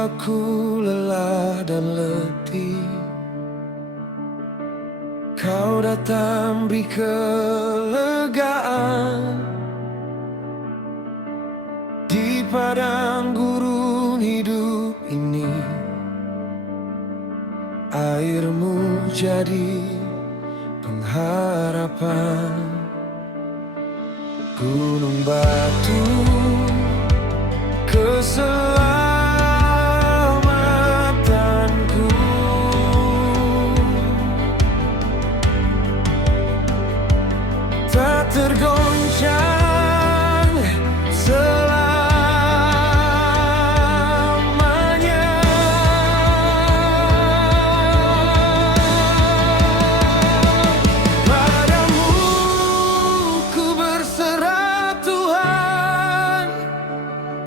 aku lelah dan letih, Kau datang beri kelegaan. Di padang gurun hidup ini, airmu jadi pengharapan. Gunung batu keselamatanku, tak tergoncang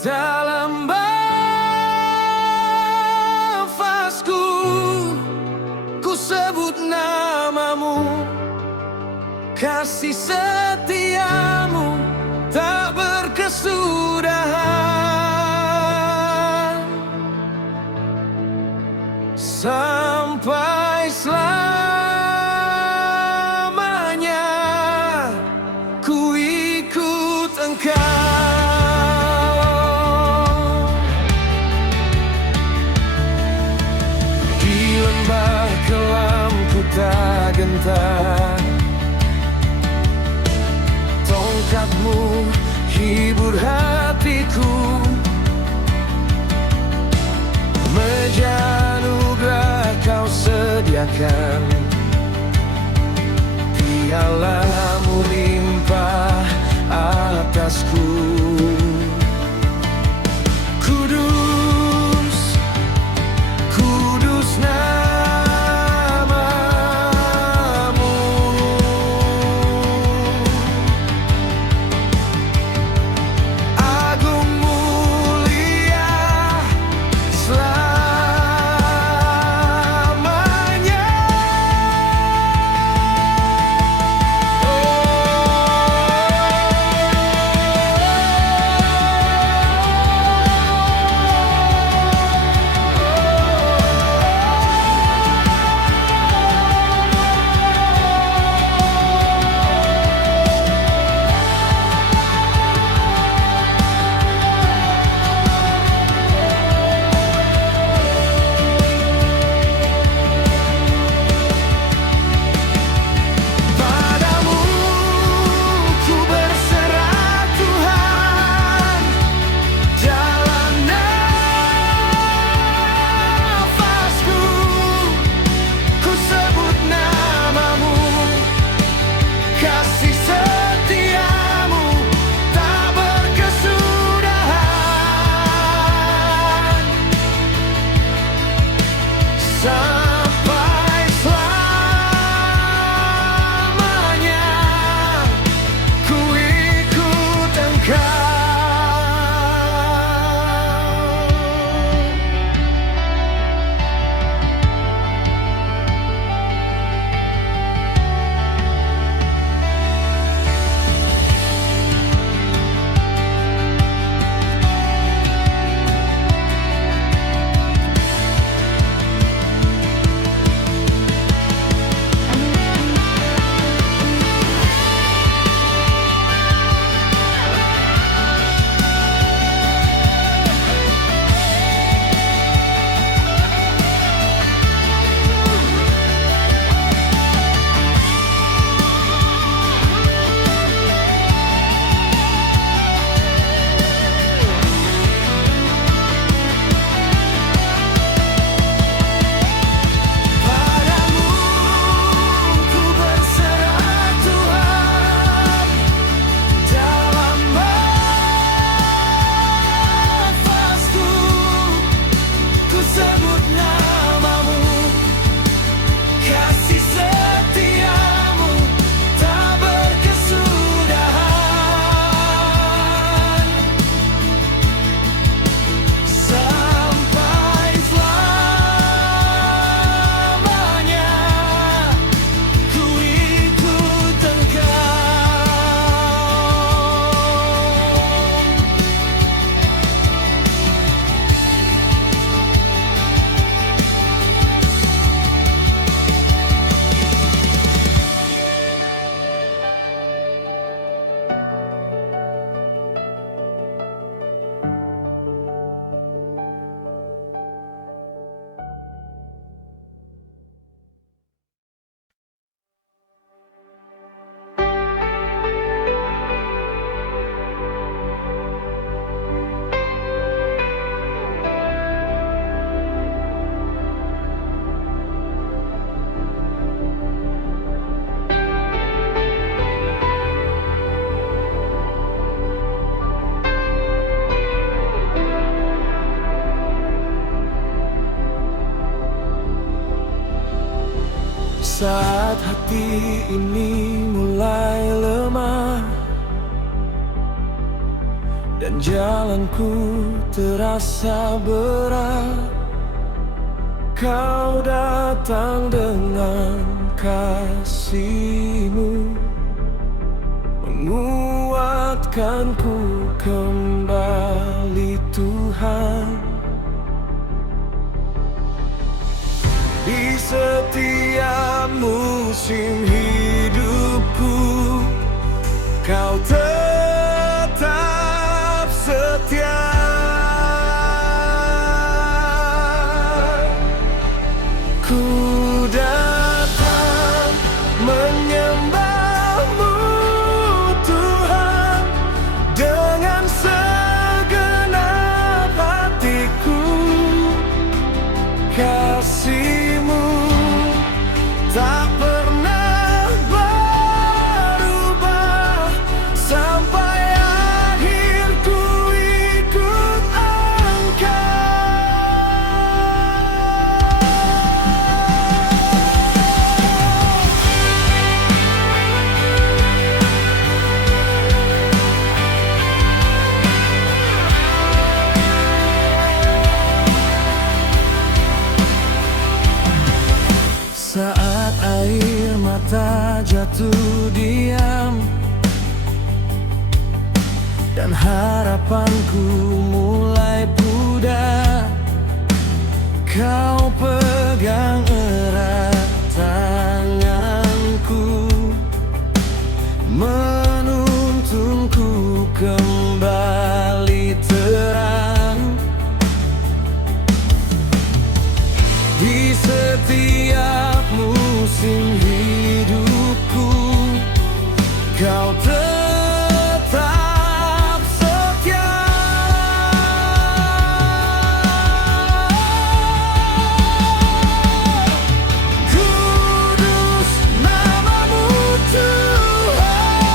dalam nafasku. Ku sebut namamu, kasih setiamu tak berkesudahan. Sampai selamanya ku ikut Engkau. Kelam ku tak gentar, tongkatmu hibur hatiku. Meja anugerah kau sediakan, pialamu limpah atasku. Kudus, kudus sampai selamanya ku ikut Engkau. Saat hati ini mulai lemah dan jalanku terasa berat, Kau datang dengan kasih-Mu, menguatkanku kembali Tuhan. Di setiap musim hidupku, Kau tetap setia. Ku datang menyembah-Mu Tuhan dengan segenap hatiku. Kasih-Mu tak pernah berubah, sampai akhir ku ikut Engkau. Saat air mata jatuh diam dan harapanku mulai pudar, Kau pegang erat tanganku, menuntunku kembali terang. Di setiap musim hidupku, Kau tetap setia. Kudus nama-Mu Tuhan,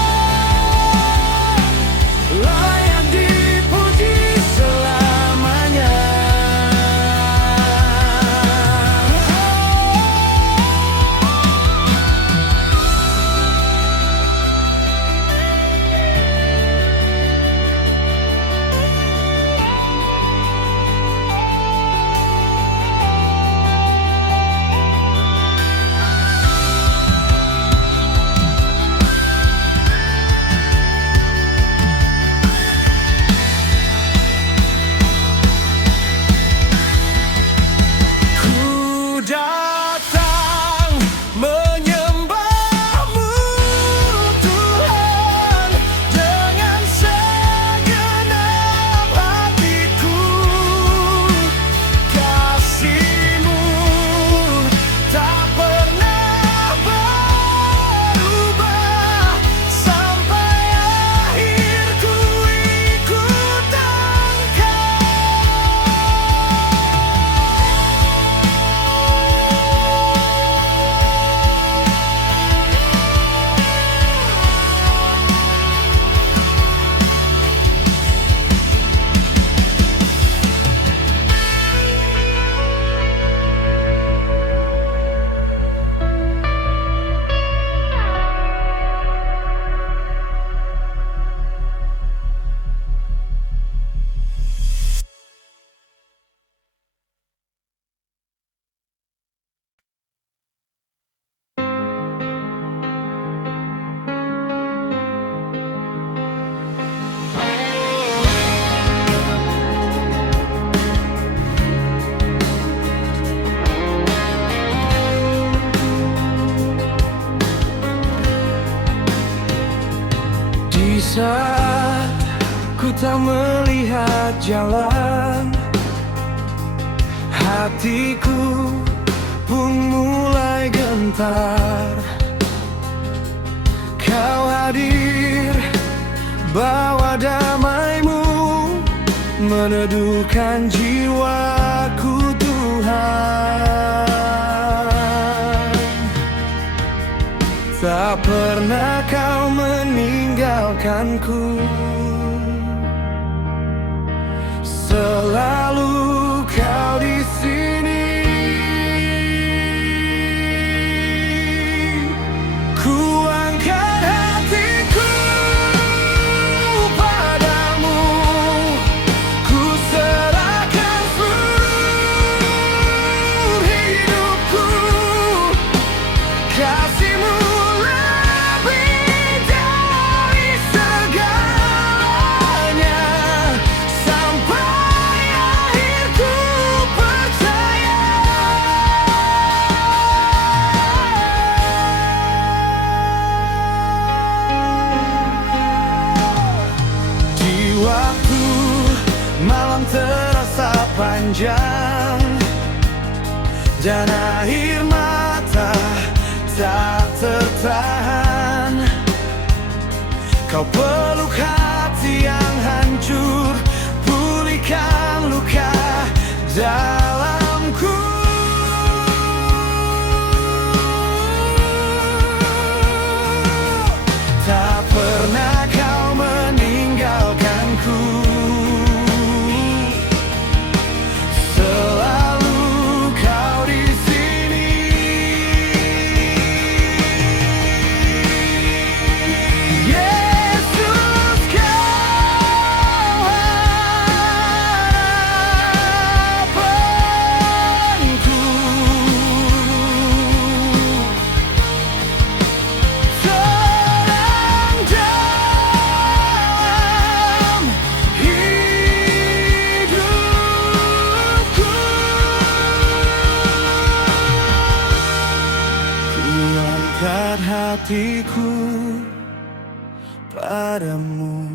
layak dipuji selamanya. Ku datang menyembah-Mu Tuhan dengan segenap hatiku. Kasih-Mu tak pernah berubah, sampai akhir ku ikut Engkau. Di saat ku tak melihat jalan, hatiku pun mulai gentar. Kau hadir, bawa damai-Mu, meneduhkan jiwaku Tuhan. Tak pernah Kau meninggalkanku, selalu Kau di sini. dan air mata tak tertahan. Kau peluk hati yang hancur, pulihkan luka dalamku. Tak pernah kau meninggalkanku, selalu kau di sini. Yesus, kau harapanku. Terang dalam hidupku. Ku angkat hatiku padamu,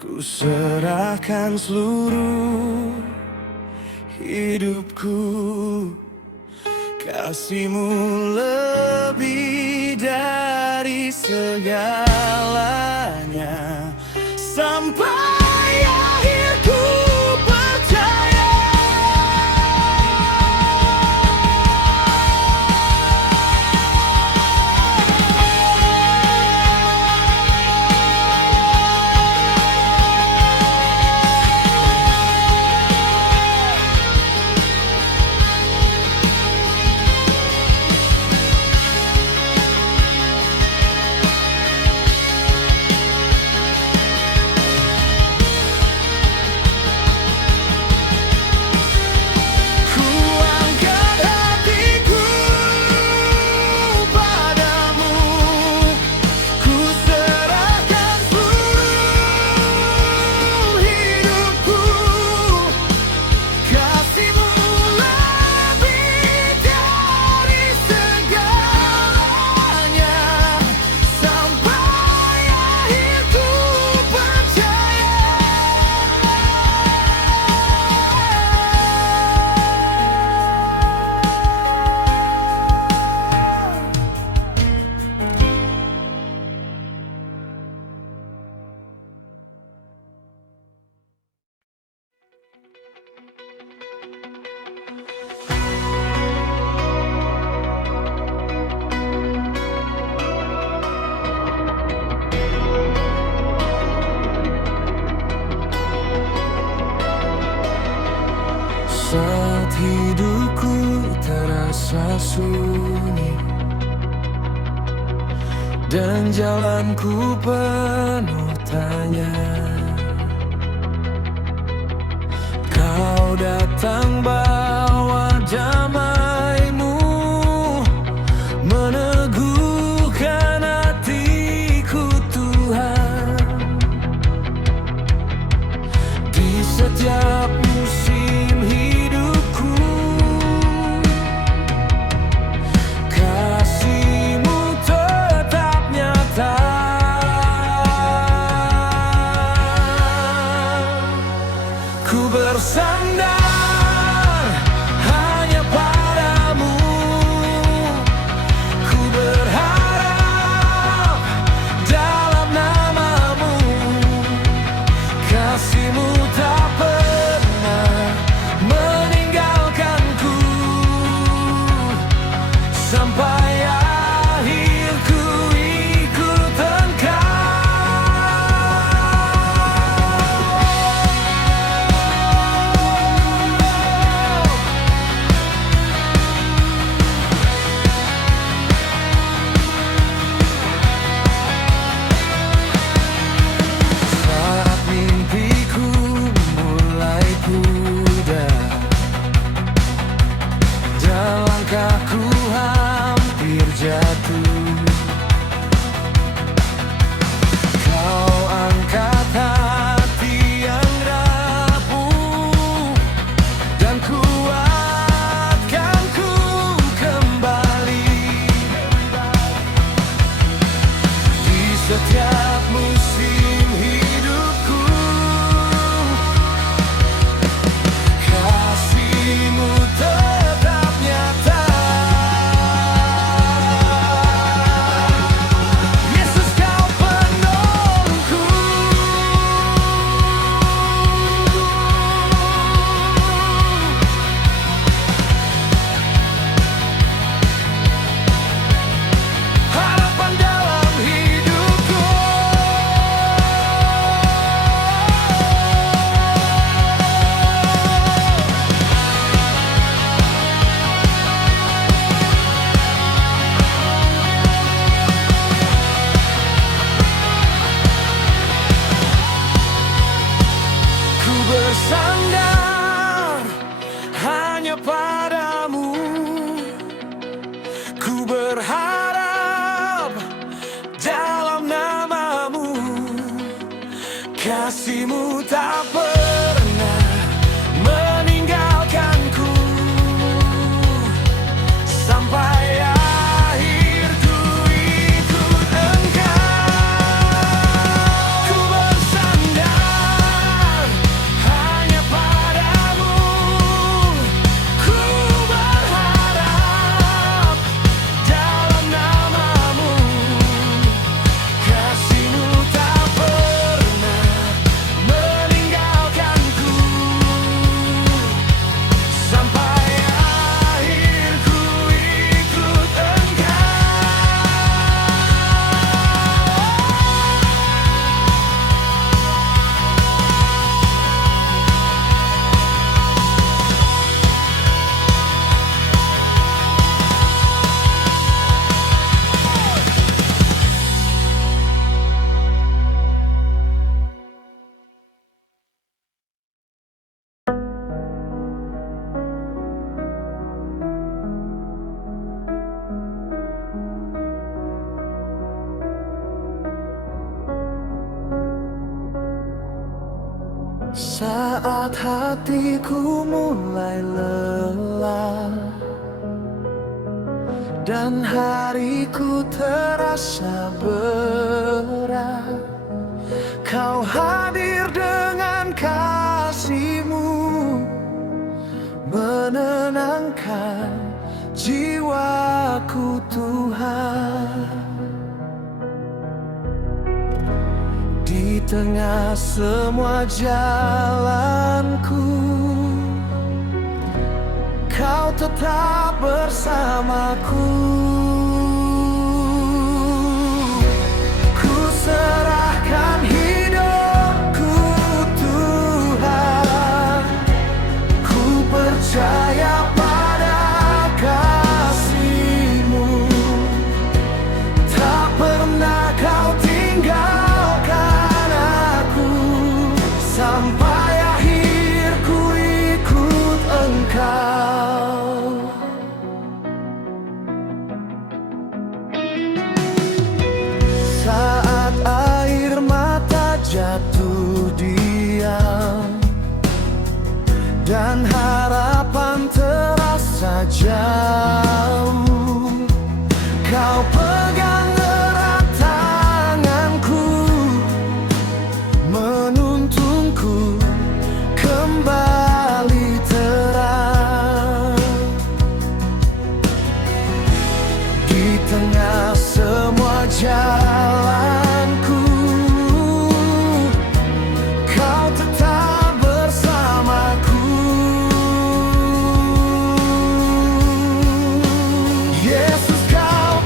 ku serahkan seluruh hidupku. Kasih-Mu lebih dari segalanya, sampai akhirku percaya. Ku angkat hatiku padamu, ku serahkan seluruh hidupku. Kasih-Mu lebih dari segalanya, sampai akhirku percaya. Saat hidupku terasa sunyi dan jalanku penuh tanya, Kau datang bawa damai-Mu, meneguhkan hatiku Tuhan. Di setiap musim hidupku, kasih-Mu tetap nyata. Ku bersandar hanya padamu, ku berharap dalam nama-Mu. Kasih-Mu tak pernah meninggalkanku, sampai akhirku ikut Engkau. Saat mimpiku mulai pudar dan langkahku hampir jatuh, Kau angkat hati yang rapuh dan kuatkanku kembali. Di setiap musim hidupku, kasih-Mu tetap hanya padamu. Ku berharap dalam namamu, kasih-Mu tak pernah meninggalkanku. Sampai akhir ku ikut Engkau. Ku bersandar hanya padamu. Ku berharap dalam namamu, kasih-Mu tak pernah meninggalkanku. Sampai akhir ku ikut Engkau. Saat hatiku mulai lelah dan hariku terasa berat, Kau hadir dengan kasih-Mu, menenangkan jiwaku Tuhan. Di tengah semua jalanku, Kau tetap bersamaku. Ku serahkan hidupku Tuhan, ku percaya pada kasih-Mu, tak pernah Kau tinggalkan aku. Sampai akhir ku ikut Engkau. Saat air mata jatuh diam dan harapan terasa jauh, Kau pegang erat tanganku, menuntunku kembali terang. Di tengah semua jalanku, Kau tetap bersamaku. Yesus, Kau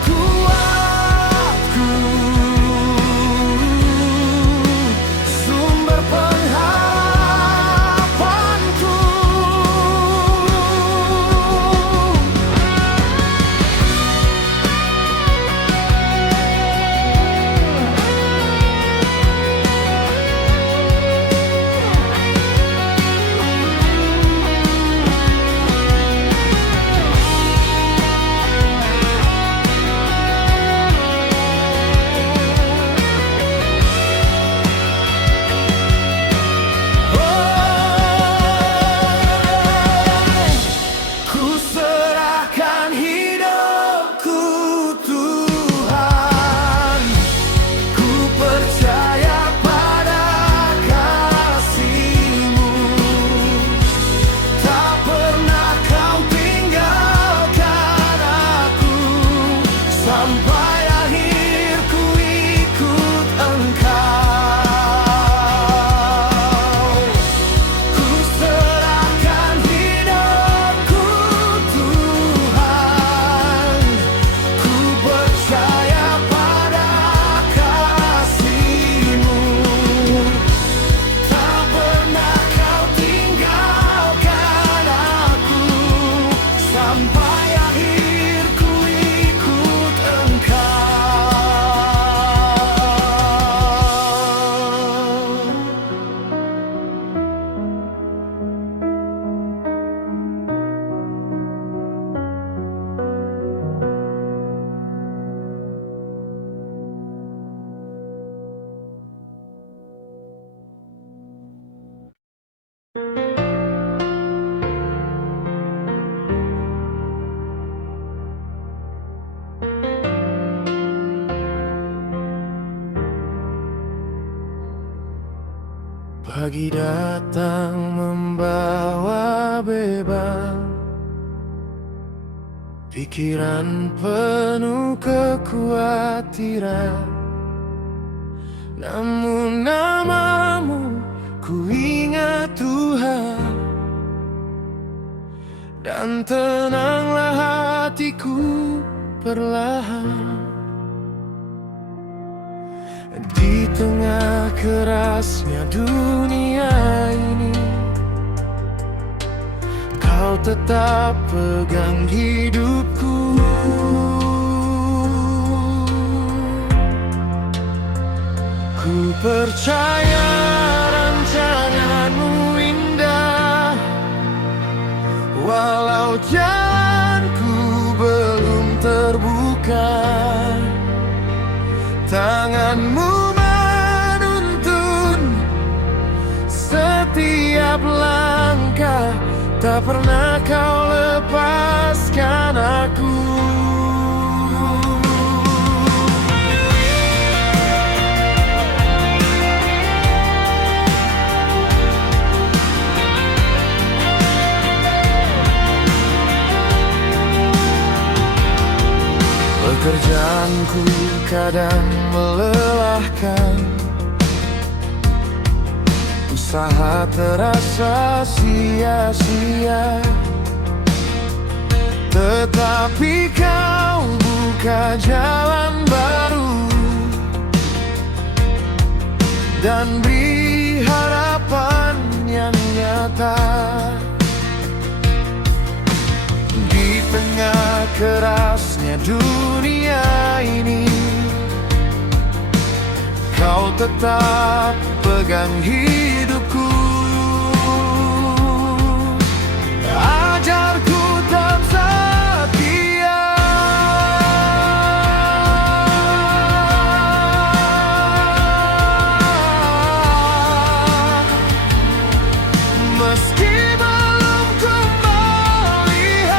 Pagi datang membawa bebas, pikiran penuh kekhawatiran. Namun namamu ku ingat Tuhan, dan tenanglah hatiku perlahan. Di tengah kerasnya dunia ini, Kau tetap pegang hidupku. Ku percaya rancangan-Mu indah, walau jalanku belum terbuka. Tangan-Mu menuntun setiap langkah, tak pernah Kau lepaskan aku. Pekerjaanku kadang melelahkan, usaha terasa sia-sia, tetapi Kau buka jalan baru dan beri harapan yang nyata. Di tengah kerasnya dunia ini, Kau tetap pegang hidupku. Ajarku tetap setia, meski belum ku melihat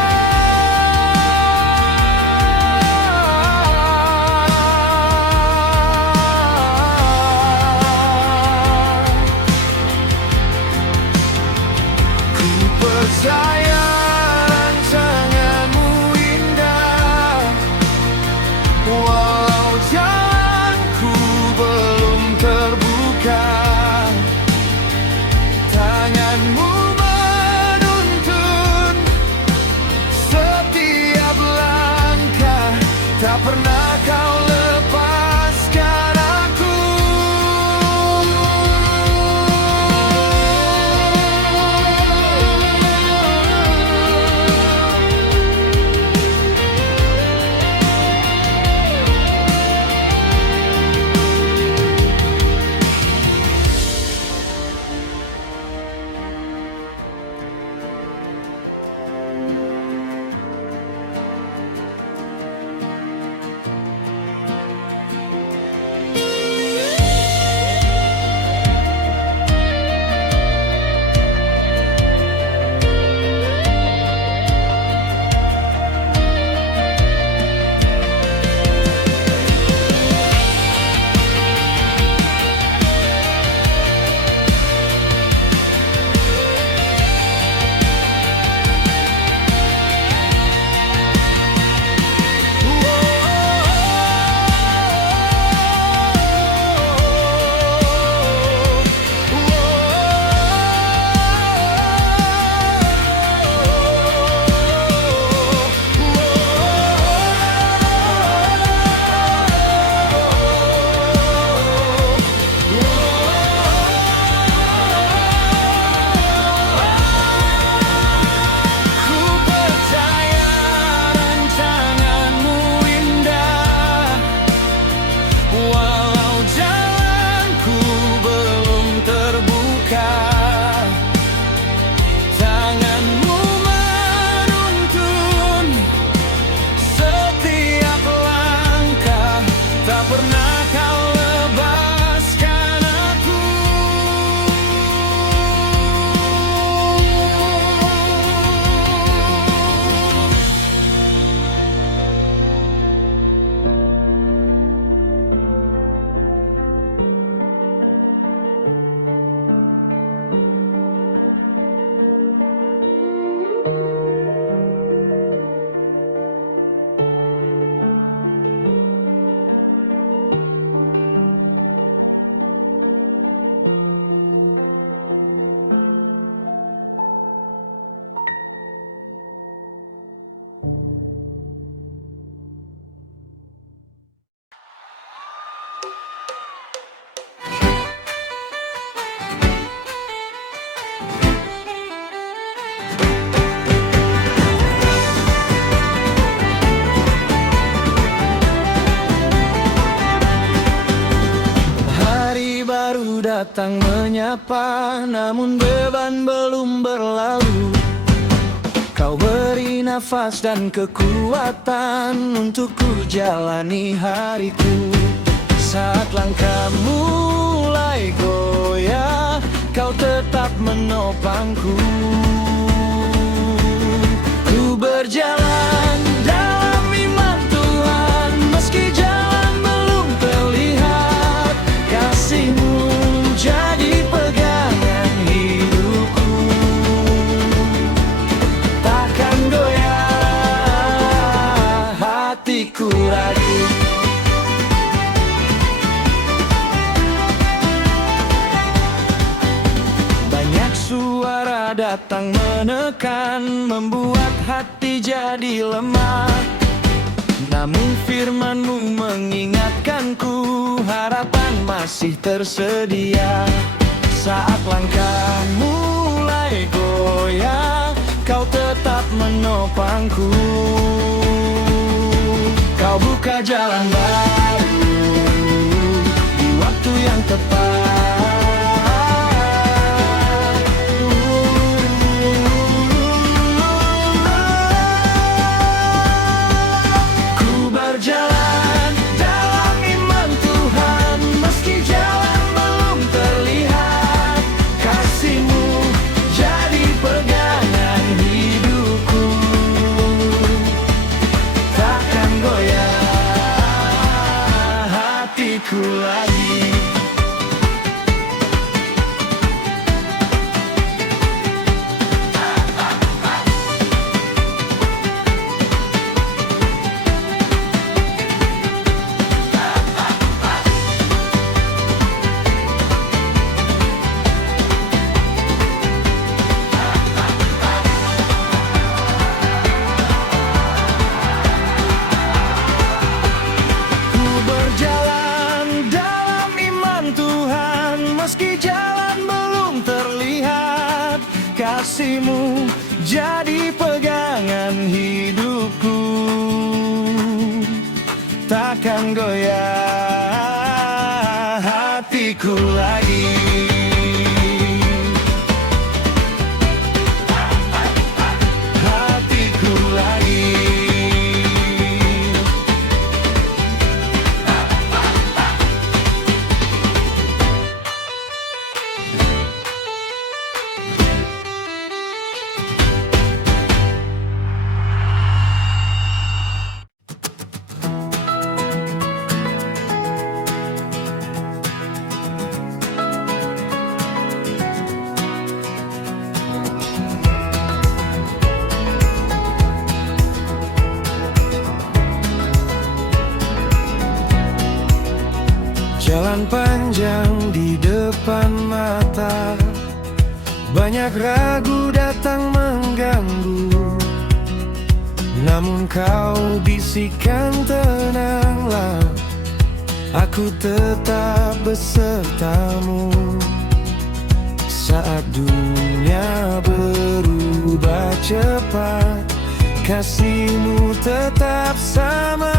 datang menyapa, namun beban belum berlalu. Kau beri nafas dan kekuatan untukku jalani hariku. Saat langkah mulai goyah, kau tetap menopangku. Ku berjalan dalam iman Tuhan, meski jalan belum terlihat. Kasih-Mu jadi pegangan hidupku. Takkan goyah hatiku lagi. Banyak suara datang menekan, membuat hati jadi lemah. Namun firman-Mu mengingatkanku, harapan masih tersedia. Saat langkah mulai goyah, Kau tetap menopangku. Kau buka jalan baru di waktu yang tepat. Berjalan dalam iman Tuhan, meski jalan belum terlihat. Kasih-Mu jadi pegangan hidupku. Takkan goyah hatiku lagi. Meski jalan belum terlihat, kasih-Mu jadi pegangan hidupku. Takkan goyah hatiku lagi. Hatiku lagi. Jalan panjang di depan mata, banyak ragu datang mengganggu. Namun Kau bisikan tenanglah, aku tetap besertamu. Saat dunia berubah cepat, kasih-Mu tetap sama.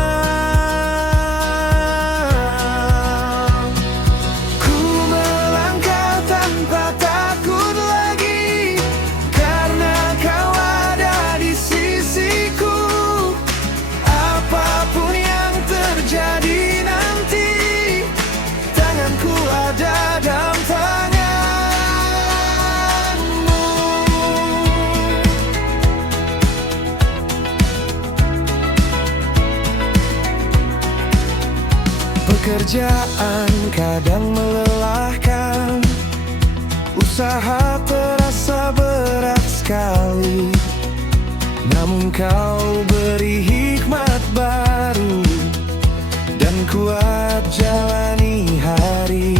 Pekerjaan kadang melelahkan, usaha terasa berat sekali. Namun Kau beri hikmat baru dan kuat jalani hari.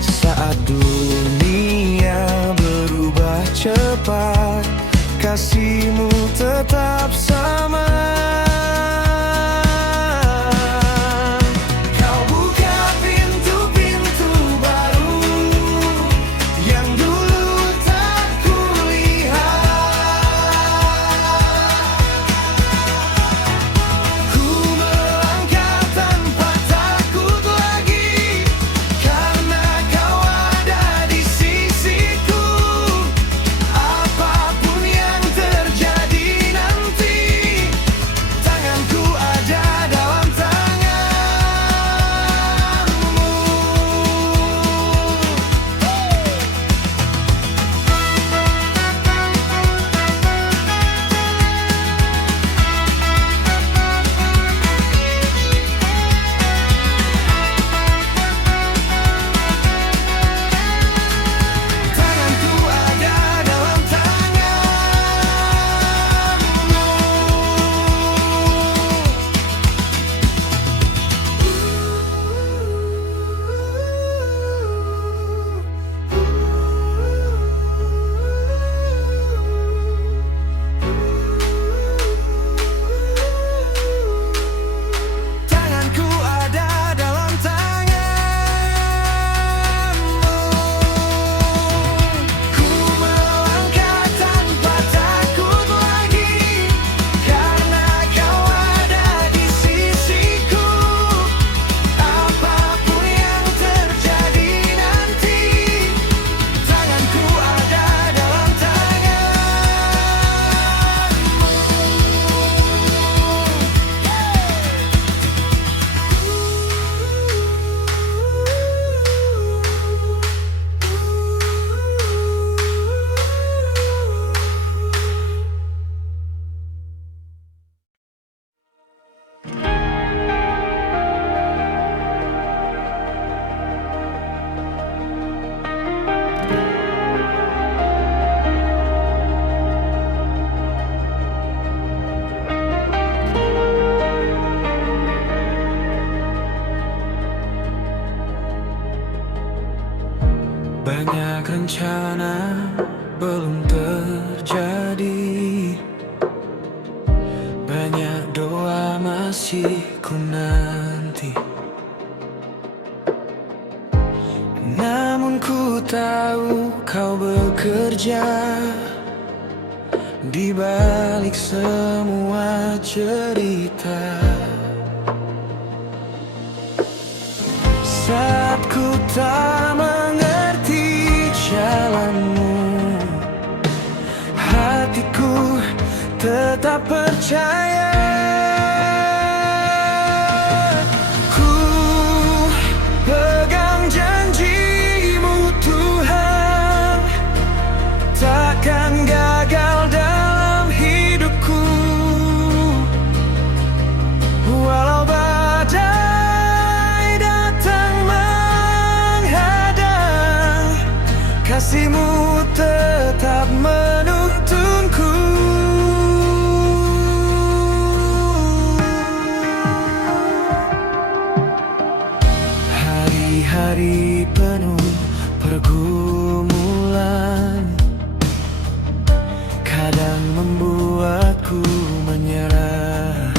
Saat dunia berubah cepat, kasih-Mu tetap sama. Kau rencana belum terjadi, banyak doa masih ku nanti. Namun ku tahu kau bekerja di balik semua cerita. Saat ku tak mengerti jalanmu, hatiku tetap percaya. Ku pegang janjimu Tuhan, takkan gagal dalam hidupku. Walau badai datang menghadang, kasih-Mu tetap menuntunku. Hari-hari penuh pergumulan kadang membuatku menyerah,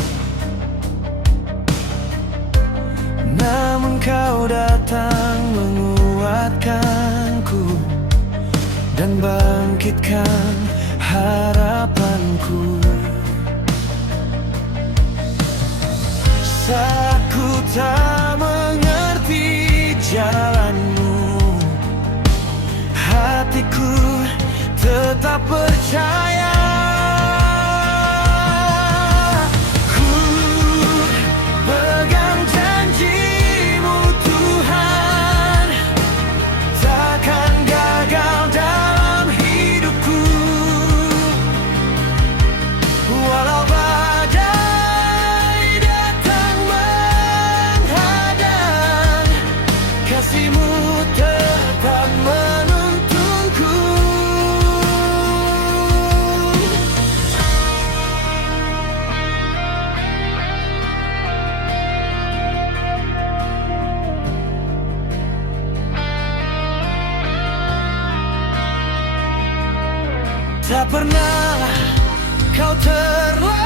namun Kau datang menguatkanku dan bangkitkan harapanku. Saat ku tak mengerti jalanmu, hatiku tetap percaya. Ku pegang janji-Mu Tuhan, takkan gagal dalam hidupku. Walau badai datang menghadang, kasih-Mu tetap menuntunku. Tak pernah Kau terlambat,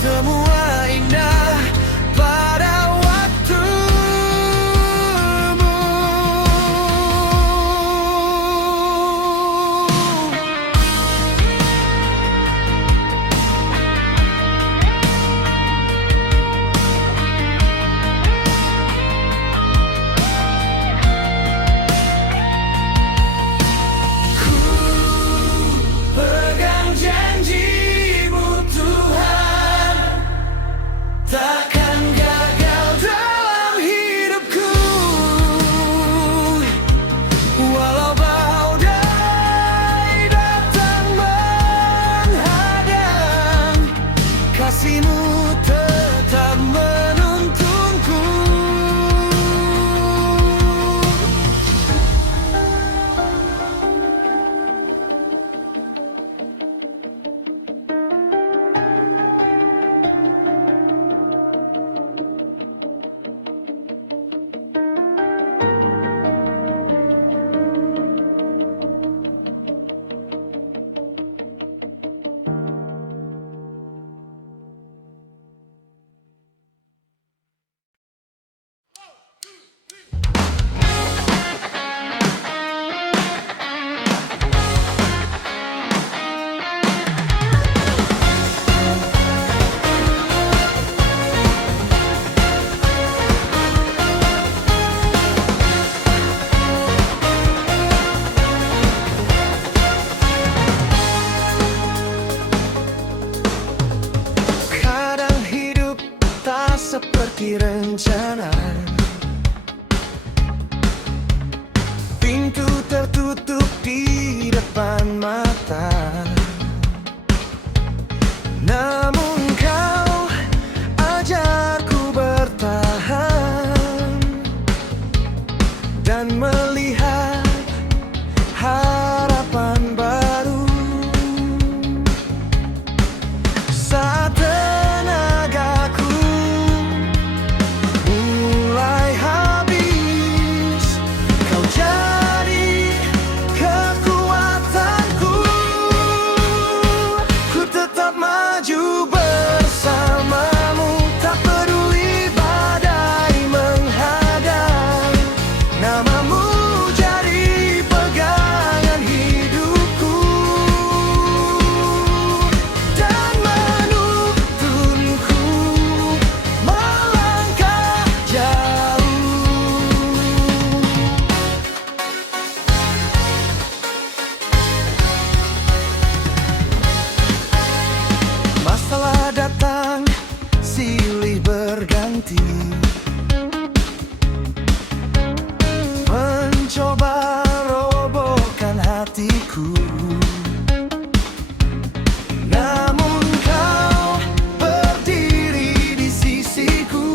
semua indah pada waktumu. hatiku. Namun kau berdiri di sisiku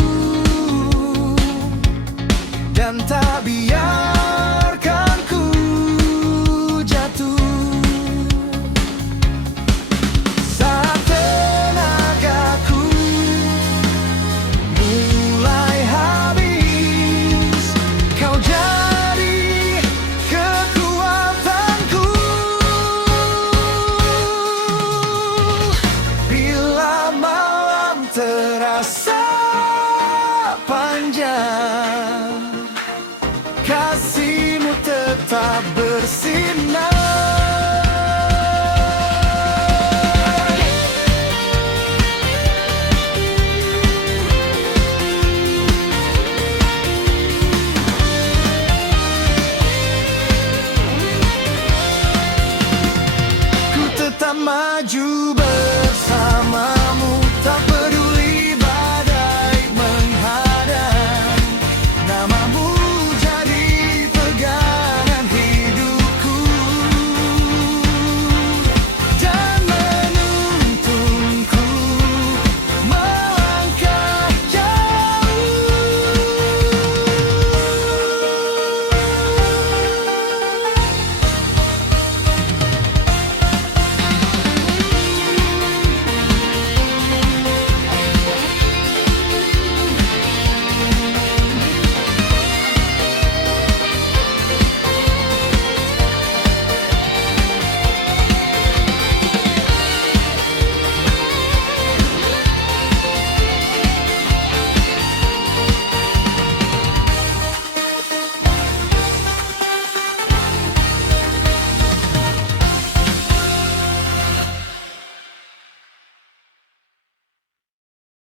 dan tak biarkan ku jatuh. Saat tenagaku mulai habis, kau jadi kekuatanku. Bila malam terasa panjang, kasihmu tetap bersinar. Ku tetap maju